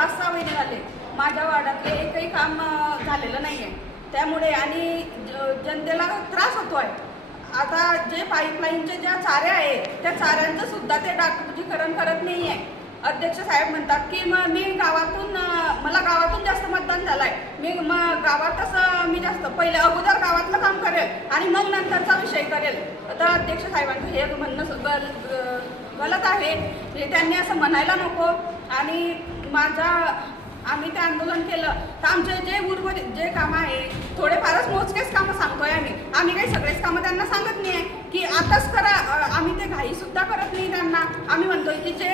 5-6 महिने झाले माझ्या वार्डातले एकही काम झालेलं नाही आहे. त्यामुळे आणि जनतेला त्रास होतो आहे. आता जे पाईपलाईनचे ज्या चाऱ्या आहे त्या चाऱ्यांचं सुद्धा ते डागडुजीकरण करत नाही आहे. अध्यक्ष साहेब म्हणतात की मी गावातून मला गावातून जास्त मतदान झालं आहे, मी गावातच मी जास्त पहिले अगोदर गावातलं काम करेल आणि मग नंतरचा विषय करेल. तर अध्यक्ष साहेबांचं हे म्हणणं गलत आहे. त्यांनी असं म्हणायला नको. आणि आम्ही ते आंदोलन केलं तर आमचे जे उर्वरित जे कामं आहे थोडेफारच मोजकेच कामं सांगतोय आम्ही काही सगळेच कामं त्यांना सांगत नाही आहे की आताच करा. आम्ही ते घाईसुद्धा करत नाही त्यांना. आम्ही म्हणतोय की जे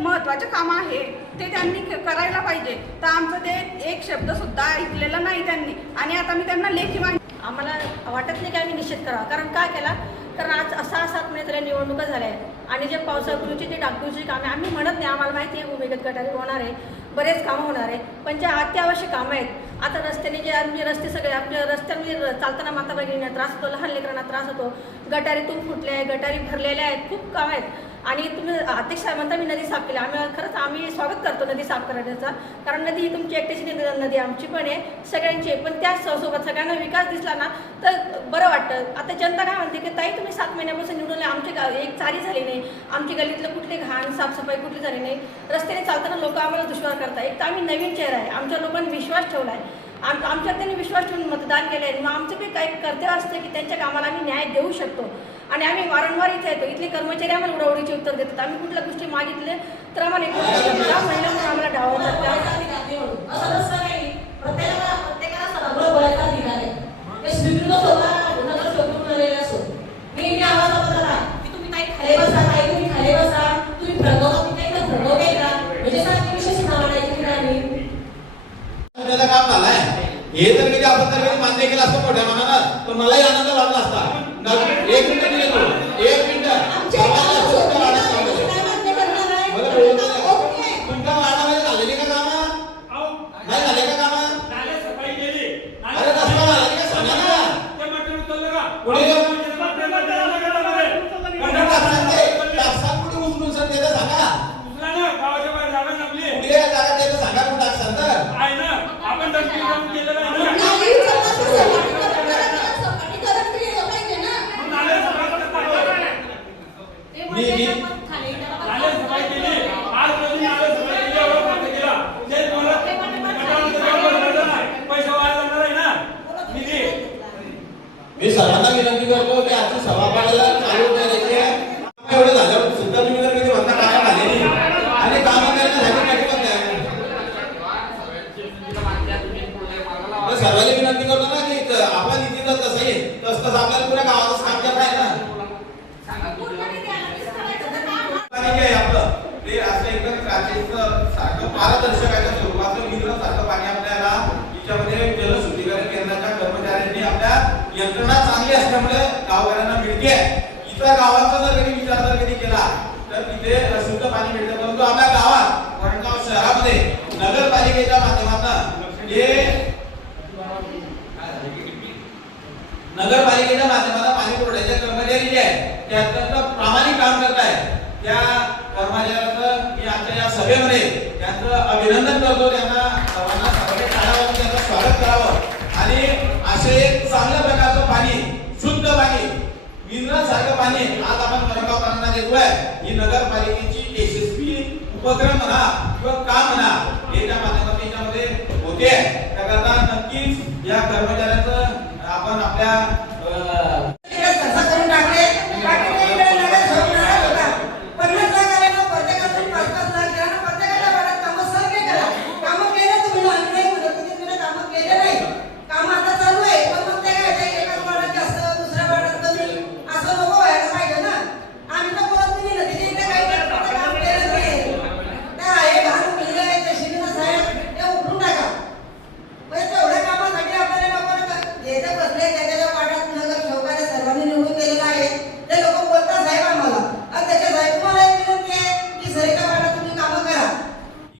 महत्त्वाचे कामं आहे ते त्यांनी करायला पाहिजे. तर आमचं ते एक शब्दसुद्धा ऐकलेला नाही त्यांनी. आणि आता मी त्यांना लेखी आम्हाला वाटत नाही की आम्ही निषेध करावा. कारण काय केला, कारण आज 6-7 महिने निवडणुका झाल्या आहेत आणि जे पावसापूर्वीची जे डागडुजी कामे आम्ही म्हणत नाही, आम्हाला माहिती आहे भूमिगत गटारी होणार आहे, बरेच कामं होणार आहे. पण ज्या अत्यावश्यक कामं आहेत, आता रस्त्याने जे आमचे रस्ते सगळे आपल्या रस्त्यांमध्ये चालताना माता भगिनींना त्रास होतो, लहान लेकरांना त्रास होतो, गटारी फुटल्या आहे, गटारी भरलेल्या आहेत, खूप कामं आहेत. आणि तुम्ही अध्यक्ष म्हणता मी नदी साफ केली, आम्ही स्वागत करतो नदी साफ करण्याचा. कारण नदी ही तुमची एकट्याची नदी आमची पण आहे, सगळ्यांची आहे. पण त्याचसोबत सगळ्यांना विकास दिसला ना तर बरं वाटतं. आता जनता काय म्हणते की ताई तुम्ही 7 महिन्यापासून निवडून आमची एक चारी झाली नाही, आमची गल्लीतलं कुठली घाण साफसफाई कुठली झाली नाही, रस्त्याने चालताना लोक आम्हाला दुष्वार करतात. एक तर आम्ही नवीन चेहरा आहे, आमच्या लोकांनी विश्वास ठेवला आहे, आमच्यात त्यांनी विश्वास ठेवून मतदान केलं आहे. मग आमचं काही कर्तव्य असतं की त्यांच्या कामाला आम्ही न्याय देऊ शकतो. आणि आम्ही वारंवार इथे येतो, इथले कर्मचारी आम्हाला उडवडीचे उत्तर देतात. आम्ही कुठल्या गोष्टी मागितले तर आम्हाला एक म्हणलं म्हणून आम्हाला डावतात. काम झालाय हे जर कधी आपण तर मान्य केलं असतं मोठ्या मनानं तर मलाही आनंद वाटला असता. 1 मिनिट दिले तू 1 मिनिट तुमच्या वार्डामध्ये झालेली का कामं नाही झाले का कामं? अरे कसं झालं का सांगा ना. पुढे टाकसाल कुठे उचलून सर त्याला सांगा. पुढे जागा त्याला सांगा कुठं टाकसाल तर मी सर्वांना विनंती करतो की आजची सभा पाडायला चालू करायची आहे. एवढं झालं सुद्धा तुम्ही जर कधी म्हणता कामं झालेली आणि कामं करण्यासाठी कधी पण सर्वांनी विनंती करतो ना की आपण इथे जर तसं येईल तसं आपल्याला पुऱ्या गावातच काम करता आहे ना. आपलं ते असं एकदम सारखं पारदर्शकाच्या स्वरूपाचं मित्र सारखं पाणी आपल्याला याच्यामध्ये जलशुद्धीकरण केंद्राच्या कर्मचाऱ्यांनी आपल्या यंत्रणा चांगली असल्यामुळे गावकऱ्यांना मिळते. इतर गावाचा जर कधी विचार जर कधी केला तर तिथे शुद्ध पाणी मिळतं. परंतु आपल्या गावात वरणगाव शहरामध्ये नगरपालिकेच्या माध्यमातून पाणी पुरवठ्याचे कर्मचारी जे आहेत ते अत्यंत प्रामाणिक काम करत आहेत. त्या कर्मचाऱ्यांचं मी आजच्या या सभेमध्ये त्यांचं अभिनंदन करतो. त्यांना सर्वांना सभेत टाळावं, त्यांचं स्वागत करावं आणि असे एक चांगल्या प्रकारचं पाणी, शुद्ध पाणी, मिनरल सारखं पाणी आज आपण वरणगावकरांना देतोय. ही नगरपालिकेची यशस्वी उपक्रम म्हणा किंवा काम म्हणा हे त्या माध्यमातून याच्यामध्ये होते. त्याकरता नक्कीच या कर्मचाऱ्यांचं आपण आपल्या